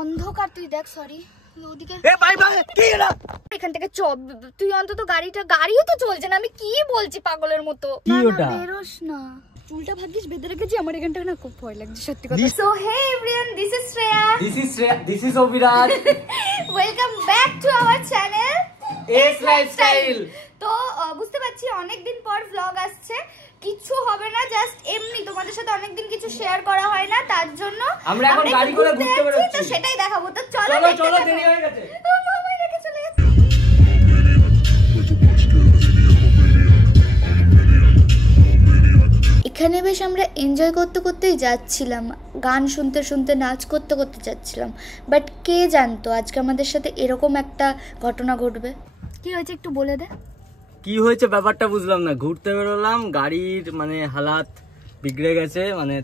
অন্ধকার, তুই দেখ। সরি ওদিকে। এ ভাই ভাই কি হলো? এখান থেকে তুই অন্তত গাড়িও তো চলছে না। আমি কি বলছি পাগলের মতো? কি ওটা? বেরোস না, চুলটা ভাগ্যিস বেঁধে রেখেছি। আমার এখানটা না খুব ভয় লাগছে সত্যি কথা। So hey everyone, this is Shreya, this is Abhiraj. Welcome back to our channel S lifestyle. তো বুঝতে পারছি অনেকদিন পর ভ্লগ আসছে। কিছু হবে না, জাস্ট এমনি তোমাদের সাথে অনেকদিন কিছু শেয়ার করা হয় না, তার জন্য আমরা এখন গাড়ি করে ঘুরতে বেরোচ্ছি, তো সেটাই দেখাবো। তো চলো চলো দেরি হয়ে গেছে। মামাই রেখে চলে গেছে। এখানে বেশ আমরা এনজয় করতে করতেই যাচ্ছিলাম, গান শুনতে শুনতে নাচ করতে করতে যাচ্ছিলাম। বাট কে জানতো আজকে আমাদের সাথে এরকম একটা ঘটনা ঘটবে। কি হয়েছে একটু বলে দে। কি হয়েছে ব্যাপারটা বুঝলাম না। ঘুরতে বেরোলাম, গাড়ির মানে হালাত বিগড়ে গেছে, মানে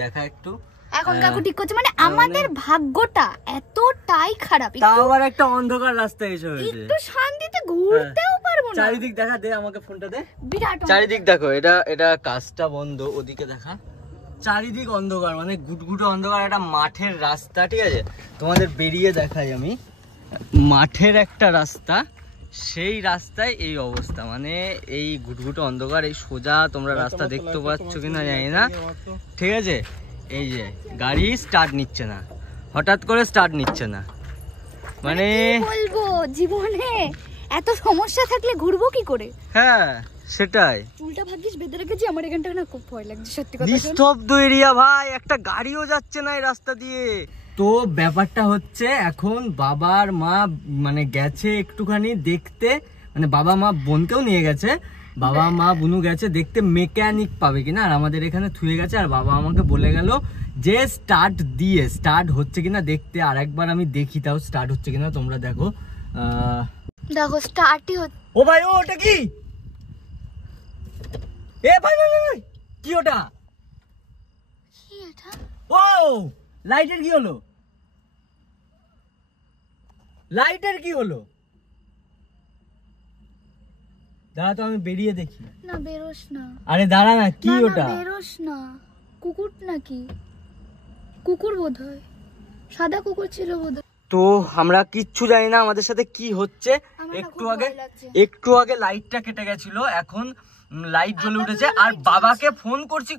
দেখা একটু এখন কাকু ঠিক করছে। মানে আমাদের ভাগ্যটা এতটাই খারাপ, তাও আবার একটা অন্ধকার রাস্তায় এসে হয়েছে। একটু শান্তিতে ঘুরতেও পারবো না। চারিদিক দেখা, দে আমাকে ফোনটা দে। বিরাট চারিদিক দেখো, এটা কাজটা বন্ধ, ওদিকে দেখা। চারিদিক অন্ধকার, মানে গুটগুটে অন্ধকার। একটা মাঠের রাস্তা, ঠিক আছে, তোমাদের বেরিয়ে দেখাই আমি। মাঠের একটা রাস্তা, সেই রাস্তায় এই অবস্থা, মানে এই গুটগুটে অন্ধকার। এই সোজা তোমরা রাস্তা দেখতে পাচ্ছ কিনা জানি না, ঠিক আছে। এই যে গাড়ি স্টার্ট নিচ্ছে না, হঠাৎ করে স্টার্ট নিচ্ছে না, মানে বলবো জীবনে এত সমস্যা থাকলে ঘুরবো কি করে? হ্যাঁ সেটাই। চুলটা ভাগ্যিস বেঁধে রেখেছি। আমার এখানটা না খুব ভয় লাগছে সত্যি কথা। নিস্তব্ধ এরিয়া ভাই, একটা গাড়িও যাচ্ছে না এই রাস্তা দিয়ে। তো ব্যাপারটা হচ্ছে, এখন বাবার মা মানে গেছে একটুখানি দেখতে, মানে বাবা মা বোনকেও নিয়ে গেছে, বাবা মা বুনু গেছে দেখতে মেকানিক পাবে কিনা, আর আমাদের এখানে থুয়ে গেছে। আর বাবা আমাকে বলে গেল যে স্টার্ট হচ্ছে কিনা দেখতে। আর একবার আমি দেখি তাও স্টার্ট হচ্ছে কিনা, তোমরা দেখো। দেখো স্টার্টই হচ্ছে। ও ভাই, ওটা কি? এ ভাই ভাই ভাই, কি ওটা? কি এটা? ও লাইটের কি হলো? লাইটের কি হলো? দাঁড়া তো, আমি বেরিয়ে দেখি। না বেরোস না। আরে দাঁড়া না, কি ওটা? বেরোস না। কুকুর নাকি? কুকুর বোধহয়, সাদা কুকুর ছিল বোধহয়। তো আমরা কিচ্ছু জানি না আমাদের সাথে কি হচ্ছে। একটু আগে লাইটটা কেটে গেছিল, এখন লাইট জ্বলে উঠেছে। আর বাবাকে ফোন করছি,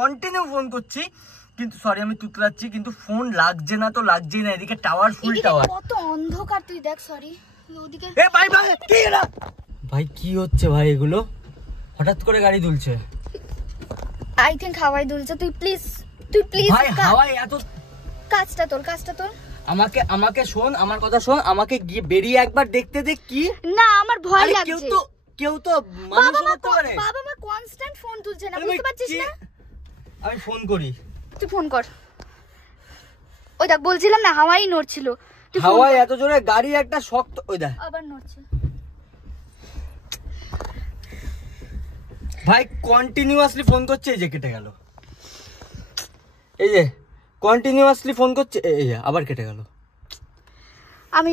কন্টিনিউ ফোন করছি, কিন্তু সরি আমি তুতলাচ্ছি, কিন্তু ফোন লাগছে না, তো লাগছেই না। এদিকে টাওয়ার, ফুল টাওয়ার, কত অন্ধকার, তুই দেখ। সরি ওদিকে। এ ভাই ভাই কি হলো? ভাই কি হচ্ছে ভাই এগুলো? হঠাৎ করে গাড়ি দুলছে। আই থিংক হাওয়াই দুলছে। তুই প্লিজ ভাই হাওয়াই এত। কাজটা তোল। আমাকে শোন, আমার কথা শোন, আমাকে গিয়ে বেরিয়ে একবার দেখতে দে। কি না, আমার ভয় লাগছে। কেউ তো মানুষ হতে পারে। বাবা মা কনস্ট্যান্ট ফোন তুলছে না, বুঝতে পারছিস না? আমি ফোন করি। তুই ফোন কর। ওই দেখ, বলছিলাম না হাওয়াই নড়ছিল। হাওয়াই এত জোরে, গাড়ি একটা শক্ত, ওই দেখ আবার নড়ছে। ভাই কন্টিনিউয়াসলি ফোন করছে, এই যে কেটে গেল। এই যে কন্টিনিউয়াসলি ফোন করছে, এই যে আবার কেটে গেল। আমি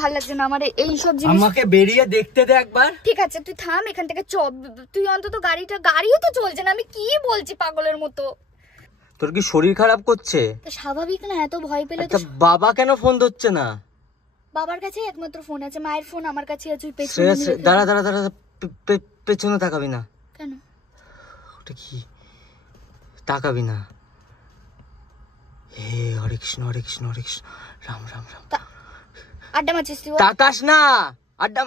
ভালো লাগছে না আমার এই সব জিনিস। আমাকে বেরিয়ে দেখতে দে একবার। ঠিক আছে তুই থাম, এখান থেকে তুই অন্তত গাড়িও তো চলছে না। আমি কি বলছি পাগলের মতো? তোর কি শরীর খারাপ করছে? স্বাভাবিক না, এত ভয় পেলে তো। বাবা কেন ফোন ধরছে না? বাবার কাছে একমাত্র ফোন আছে, মায়ের ফোন আমার কাছে আছে। দাঁড়া পেছনে তাকাবি না। কেন? ওটা কি? তাকাবি না। হে হরে কৃষ্ণ রাম রাম রাম। আড্ডা মারছিস তুই? তাকাস না, আড্ডা।